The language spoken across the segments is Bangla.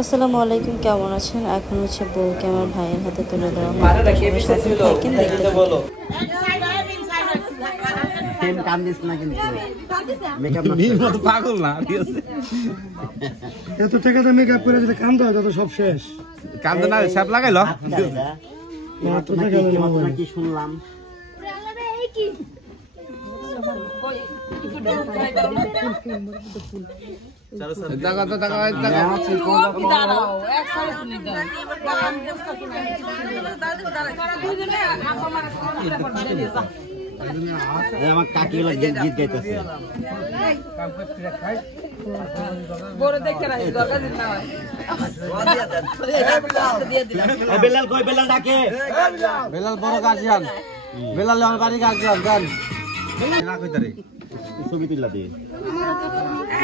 আসসালামু আলাইকুম, কেমন আছেন? এখন হচ্ছে বউকে আমার ভাইয়ের হাতে তুলে দেওয়া পাগল না এত টাকাটা মেকআপ করে যদি কান্দে হয় তত সব শেষ। কান্দে না সাপ লাগাইলো কি শুনলাম। আমার কাকিগুলো গীত গাইতেছে। বেলাল কই? বেলাল ডাকে। বেলাল বড় গার্জিয়ান। বেলাল আমার বাড়ি গার্জিয়ান জান। না কইতারে ছবি তুললা দে।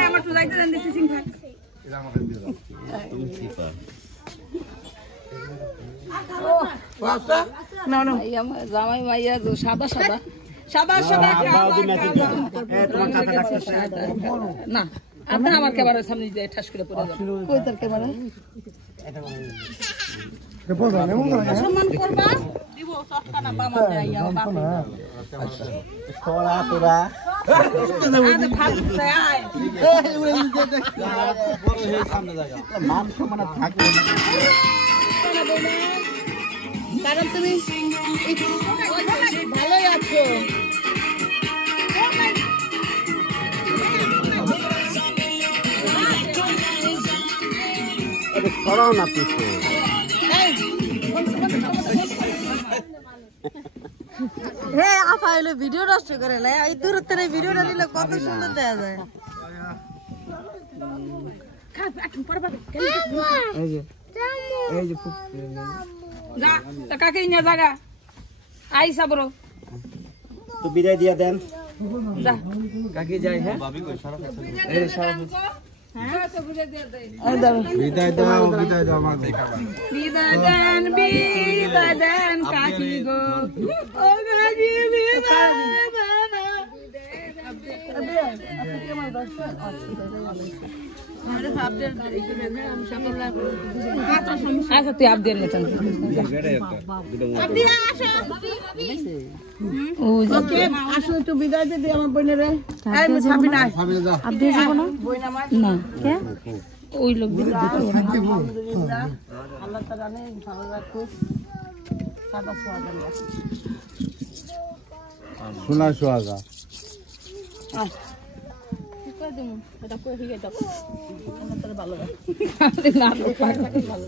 আমার তো লাইতে দেন দিছি সিং থাক। এটা আমাকে দিয়ে দাও। তুমি সিপা। বাসা না না জামাই মাইয়া সাদা সাদা সাদা সাদা তোমার কাকা ডাকতেছে না। আপনি আমার ক্যামেরার সামনে দিয়ে ঠাস করে পড়ে যান। কই তার ক্যামেরা? এটা বলো সম্মান করবা দিব সস্তা না বাবা যাইয়া বাবা তোরা তোরা আরে ফালছে আয় বড় হয়ে সামনে জায়গা মান সম্মান থাকবে কারণ তুমি ভালোই আছো। সরাও না পিছনে। হে আপা এলো ভিডিও নষ্ট করে লাই এই দূরত্ব থেকে ভিডিওটা দিলে কত সুন্দর দেখা যায়। এই যে যা তা কাকে নিয়ে জায়গা আইসা বড় তো বিদায় দিয়া দেন। যা কাকি যাই। হ্যাঁ এই সারা বিদায় দাও বিদায় দাও আমার বিদায় দেন কাকি গো ও কাকি বিদায় আচ্ছা তুই আপ দিয়ে নেছেন আসো একটু বিদায় দিয়ে আমার বোনের না ওই লোক আল্লাহ তাআলা ভালো রাখুক। সাদা সোনা সোহাগা এটা করে ঠিক আছে ভালো ভালো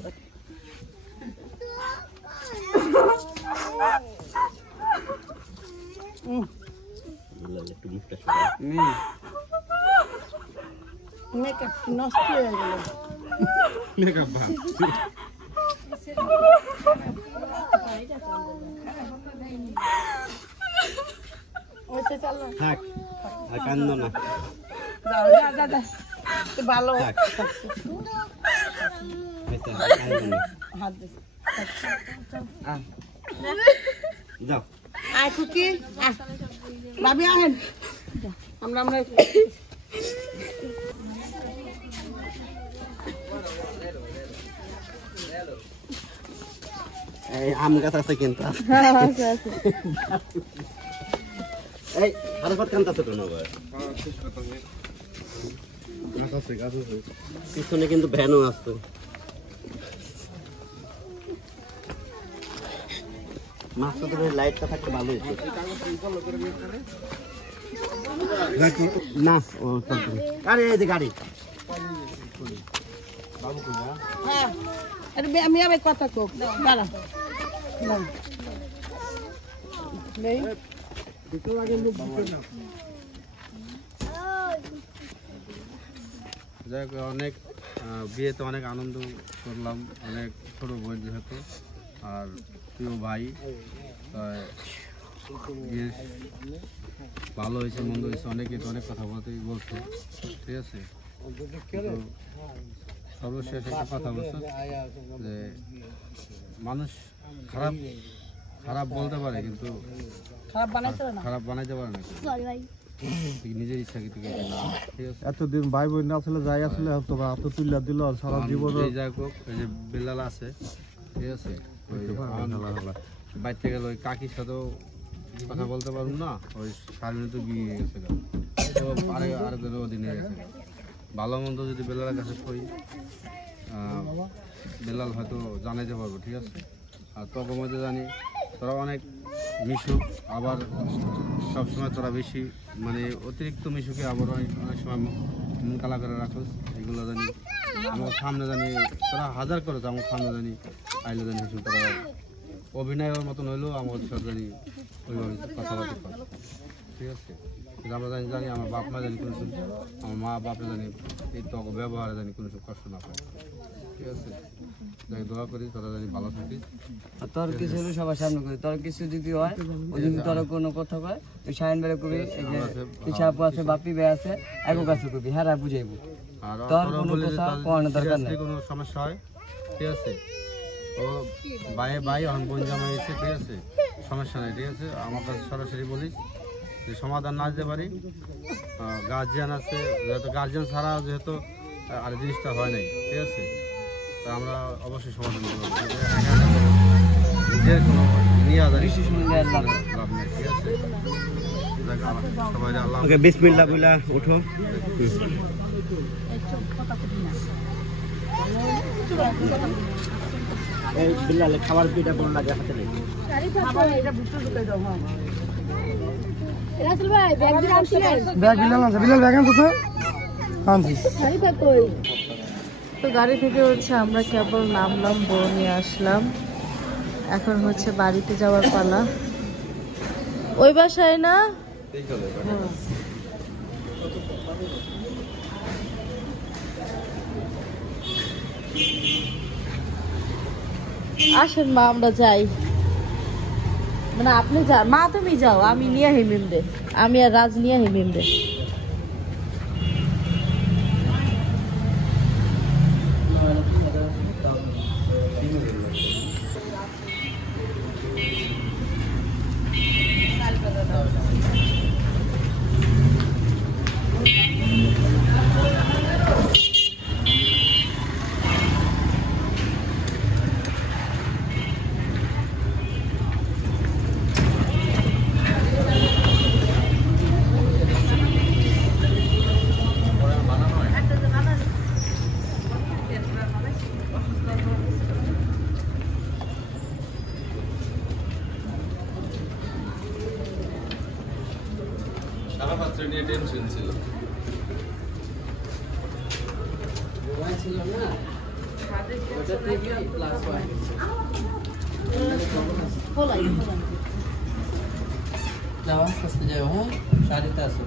মেকআপ নষ্ট হয়ে গেল। মেকআপ থাক আর কান্দ না। ভালো যাও আয় খুকি ভাবি আহেন আমরা আমরা এই আম গাছ আছে কিন্তু এই আরে কত কান্তা ছোট নগর পিছনে কিন্তু ভ্যানও আসতো। মাছটা তো লাইটটা থাকতে ভালো হয়েছে না। ও আরে এই যে গাড়ি হ্যাঁ আমি আবার কথা কোক দাঁড়া অনেক বিয়েতে অনেক আনন্দ করলাম, অনেক ছোট বোন যেহেতু আর প্রিয় ভাই, বিয়ে ভালো হয়েছে মন্দ হয়েছে অনেকে অনেক কথা বলছে, ঠিক আছে। সর্বশেষ একটা কথা বলছো যে মানুষ খারাপ বলতে পারে কিন্তু খারাপ বানাইতে পারে না। নিজের ইচ্ছা কি ঠিক আছে। এতদিন ভাই বোন আসলে যাই আসলে হতো বা এত তুল্লা দিল সারা জীবন যাই হোক এই যে বেলাল আছে ঠিক আছে, বাইর থেকে গেল ওই কাকির সাথেও কথা বলতে পারুন না, ওই 4 মিনিটে বিয়ে হয়ে গেছে, তো আরেকজনের অধীনে গেছে। ভালো মন্দ যদি বেলালের কাছে কই বেলাল হয়তো জানাইতে পারবো ঠিক আছে। আর তোকে মধ্যে জানি তোরা অনেক মিশুক, আবার সবসময় তোরা বেশি মানে অতিরিক্ত মিশুকে আবার অনেক সময় মন কালা করে রাখোস, এগুলো জানি আমার সামনে জানি তোরা হাজার করে আমার সামনে জানি আইলে জানি হিসু তোরা অভিনয়ের মতন হইলেও আমার সাথে জানি ওইভাবে কথাবার্তা কর ঠিক আছে। কিন্তু আমরা জানি আমার বাপ মা জানি কোনো আমার মা বাপে জানি এই তো ব্যবহারে জানি কোনো কষ্ট না পায় ঠিক আছে। যাই দোয়া করি তোরা জানি ভালো থাকিস। আর তোর কিছু হলে সবার সামনে করি, তোর কিছু যদি হয় ওই যদি তোর কোনো কথা কয় তুই সাইন বেড়ে কবি, এই যে কিছু আপু আছে বাপি বে আছে এক কাছে কবি, হ্যাঁ বুঝাইবো। আর তোর কোনো কথা কোয়ানো দরকার নেই, কোনো সমস্যা হয় ঠিক আছে ও ভাই এখন বোন জামাই এসে ঠিক আছে, সমস্যা নেই ঠিক আছে। আমার কাছে সরাসরি বলিস যে সমাধান না দিতে পারি, গার্জিয়ান আছে যেহেতু, গার্জিয়ান ছাড়া যেহেতু আর জিনিসটা হয় নাই ঠিক আছে, তা আমরা অবশ্যই সমাধান করবো। নিজের কোনো নিয়ে লাভ নেই ঠিক আছে। সবাই আল্লাহ বিসমিল্লাহ বলে উঠো। এই বিল্লালে খাবার দুইটা কোন লাগে হাতে নেই। রাসেল ভাই ব্যাগ দিয়ে আনছিলেন? ব্যাগ বিল্লাল আছে, বিল্লাল ব্যাগ আনছো তো? আনছি। শাড়ি ব্যাগ কই? তো গাড়ি থেকে হচ্ছে আমরা কেবল নামলাম, বউ নিয়ে আসলাম, এখন হচ্ছে বাড়িতে যাওয়ার পালা। ওই বাসায় না আসেন মা, আমরা যাই। মানে আপনি যান মা, তুমি যাও, আমি নিয়ে হিমিম দে, আমি আর রাজ নিয়ে হিমিম দে। সারা পাত্র নিয়ে টেনশন ছিল। যাও আস্তে যাও, হ্যাঁ শাড়িতে আসো,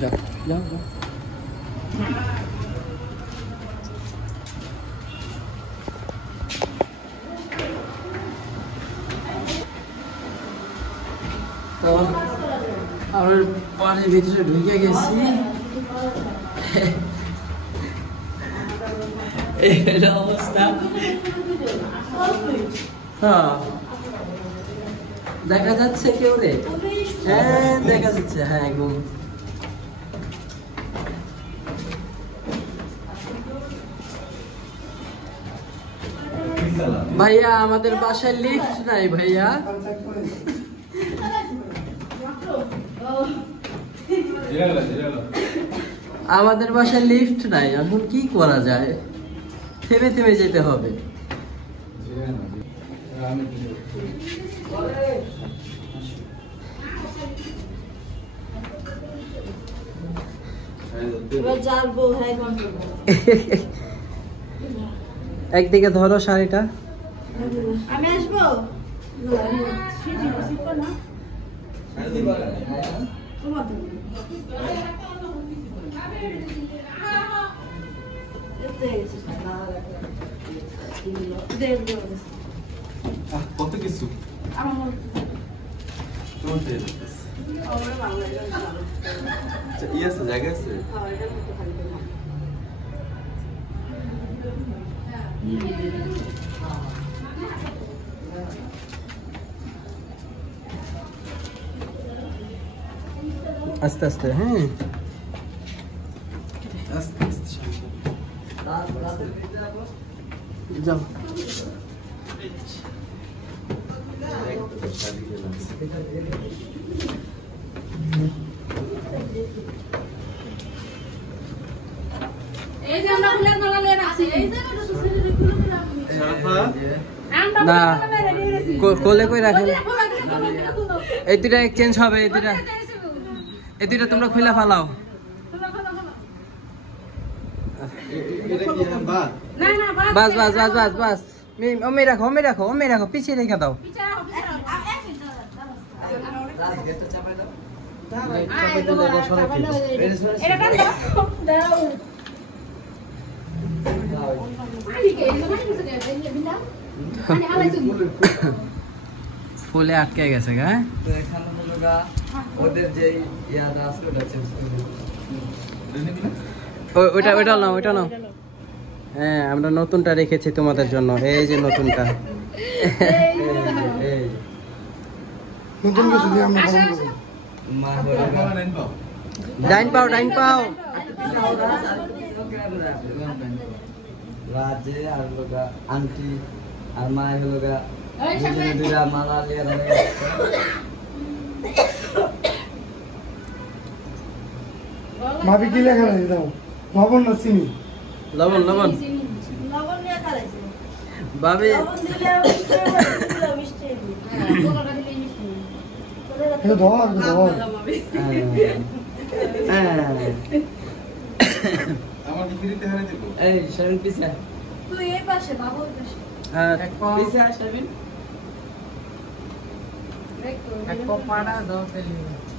যাও যাও যাও। তো আমরা পানির ভিতরে ঢুকে গেছি, এই অবস্থা। হ্যাঁ দেখা যাচ্ছে কেউ রে? হ্যাঁ দেখা যাচ্ছে, হ্যাঁ একদম। ভাইয়া আমাদের বাসায় লিফট নাই ভাইয়া, আমাদের বাসায় লিফট নাই, এখন কি করা যায়? থেমে থেমে যেতে হবে। একদিকে ধরো শাড়িটা, আমি আসবো। কত কিছু আছে, জায়গা আছে। আস্তে আস্তে, হ্যাঁ যাও। এই যে আমরা ফুলের মালা নিয়ে রাখছি না কোলে কই রাখেন, এই দুটা এক্সচেঞ্জ হবে, এই দুটা তোমরা খুলে ফালাও। বাস বাস বাস বাস বাস, ওমে রাখো ওমে রাখো ওমে রাখো, পিছিয়ে রেখে দাও। ফুলে আটকে গেছে গা। ওদের যে ইয়াটা আছে ওটা চেঞ্জ করে ওইটা ওইটা নাও, ওইটা নাও। হ্যাঁ আমরা নতুনটা রেখেছি তোমাদের জন্য, এই যে নতুনটা। নতুন কিছু দিয়ে আমরা ডাইন পাও ডাইন পাও। রাজে আর লোকা আন্টি আর মায় হলো গা দুইটা মালা লিয়ে ভাবি কি লেখা আছে দাও, লবণ না চিনি? লবণ লবণ ভাবি, এটা ধর ধর। এই শামিন পিছে তুই এই পাশে বাবু ওই পাশে পিছে আয় শামিন।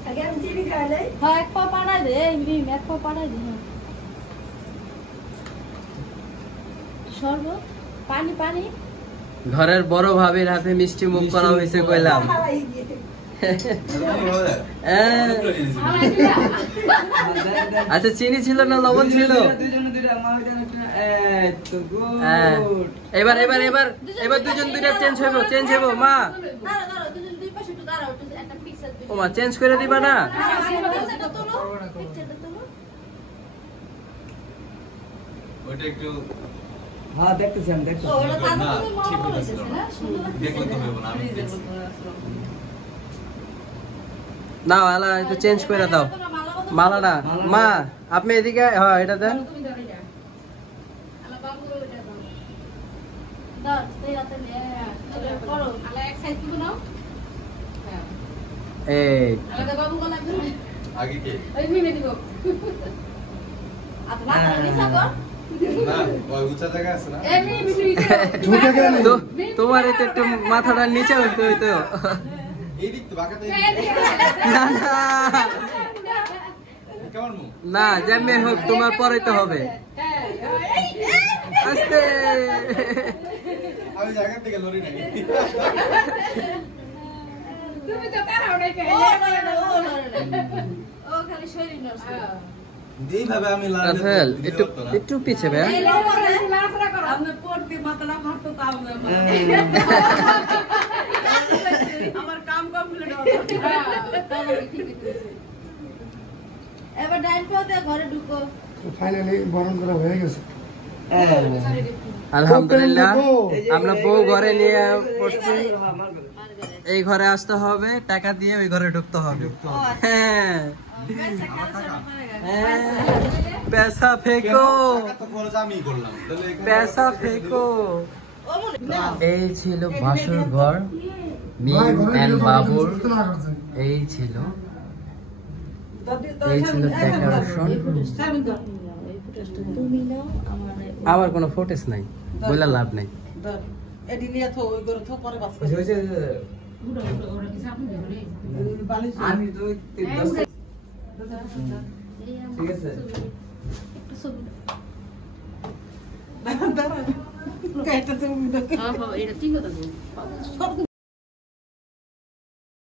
আগে আমি চিনি খাই নাই। হ্যাঁ এক পা পাড়াই দে, এই মিম এক পা পাড়াই দে। শরবত পানি পানি ঘরের বড় ভাবির হাতে মিষ্টি মুখ করা হয়েছে কইলাম। আচ্ছা চিনি ছিল না লবণ ছিল? এবার এবার এবার এবার দুজন দুইটা চেঞ্জ হইব, চেঞ্জ হইব। মা দাঁড়াও দাঁড়াও দুজন দুই পাশে একটু দাঁড়াও, একটু একটা পিকচার তুলি। ও মা চেঞ্জ করে দিবা না? পিকচারটা তোলো, পিকচারটা তোলো। ওইটা একটু হ্যাঁ দেখতেছি আমি দেখতেছি। ও ওটা তাজা তাজা মামা বলেছে না, সুন্দর লাগছে। দেখলে তো হইব না, আমি দেখছি। না আলা একটু চেঞ্জ করে দাও মালাটা। মা আপনি এদিকে, হ্যাঁ এটা দেন। তুমি ধরে যা আলা বাবু ওটা দাও দাও তুই রাতে নে করো। আলা এক সাইড তুমি নাও এই আলাদা বাবু কোন লাগবে আগে কে? ওই মিমে দিব আর মাথা নিচা কর। না, ওই উঁচা জায়গা আছে না? এমনি বিক্রি ঝুঁকে গেলে তোমার এতে একটু মাথাটা নিচে হইতে হইতো। এই দিক তো বাঁকাতে না না কেমন মুখ? না, যেমনি হোক তোমার পরাইতে হবে। আস্তে আমি জায়গা থেকে লড়ি নাই। তুমি তো তারাও নাই কে ও নরে না, ও নরে না। ও খালি শরীর নড়ছে। এইভাবে আমি রাফেল একটু একটু পিছে ভাই। এই লোক করে লাফড়া করো আপনি পড়তে মাথাটা ফাটতো তাও না আমার কাম কমপ্লিট হবে এবার ডাইন পাতে ঘরে ঢুকো। ফাইনালি বরণ করা হয়ে গেছে। আলহামদুলিল্লাহ আমরা বউ ঘরে নিয়ে পড়ছি। এই ঘরে আসতে হবে, টাকা দিয়ে ওই ঘরে ঢুকতে হবে। হ্যাঁ পয়সা খেলা শুরু করে গেছে। पैसा फेंको তো খরচ আমি করলাম। তাহলে এখানে पैसा फेंको। এই ছিল বাসর ঘর মিম এন্ড বাবুর। এই ছিল ডেকোরেশন। তুমি নাও আমার আমার কোনো ফুটেজ নাই, বলে লাভ নাই। এডি নিয়ে থো ওই করে থো পরে বাস আমি তো ঠিক আছে একটু ছবি দাঁড়া দাঁড়া কাইটা তুমি হ্যাঁ হ্যাঁ এটা ঠিক কথা